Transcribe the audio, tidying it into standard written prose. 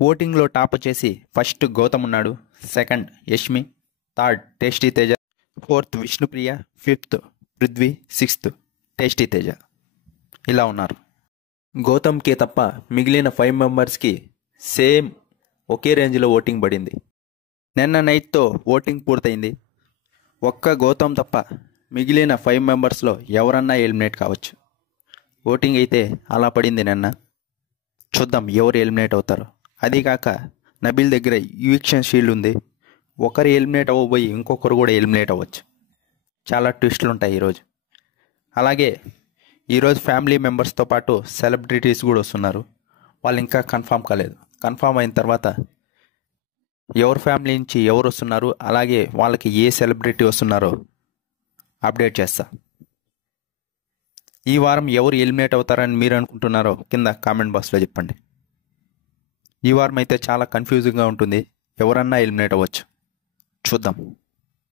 ఓటింగ్లో టాప్ వచ్చేసి ఫస్ట్ గౌతమ్ ఉన్నాడు, second Yashmi, third tasty Teja, fourth Vishnupriya, fifth Prithvi, sixth tasty Teja. ఇలా ఉన్నారు. గౌతమ్కి తప్ప మిగిలిన 5 మెంబర్స్కి సేమ్ ఒకే రేంజ్లో ఓటింగ్ పడింది. నిన్న నైట్తో ఓటింగ్ పూర్తయింది. ఒక్క గౌతమ్ తప్ప మిగిలిన 5 మెంబర్స్లో ఎవరన్నా ఎలిమినేట్ కావచ్చు. ఓటింగ్ అయితే అలా పడింది నిన్న. చూద్దాం ఎవరు ఎలిమినేట్ అవుతారో. అదీకాక నబీల్ దగ్గర ఈవిక్షన్ షీల్డ్ ఉంది. ఒకరు ఎలిమినేట్ అవ్వబోయి ఇంకొకరు కూడా ఎలిమినేట్ అవ్వచ్చు. చాలా ట్విస్టులు ఉంటాయి ఈరోజు. అలాగే ఈరోజు ఫ్యామిలీ మెంబర్స్తో పాటు సెలబ్రిటీస్ కూడా వస్తున్నారు. వాళ్ళు ఇంకా కన్ఫామ్ కాలేదు. కన్ఫామ్ అయిన తర్వాత ఎవరి ఫ్యామిలీ నుంచి ఎవరు వస్తున్నారు, అలాగే వాళ్ళకి ఏ సెలబ్రిటీ వస్తున్నారో అప్డేట్ చేస్తా. ఈ వారం ఎవరు ఎలిమినేట్ అవుతారని మీరు అనుకుంటున్నారో కింద కామెంట్ బాక్స్లో చెప్పండి. ఈ వారం అయితే చాలా కన్ఫ్యూజింగ్గా ఉంటుంది. ఎవరన్నా ఎలిమినేట్ అవ్వచ్చు. చూద్దాం.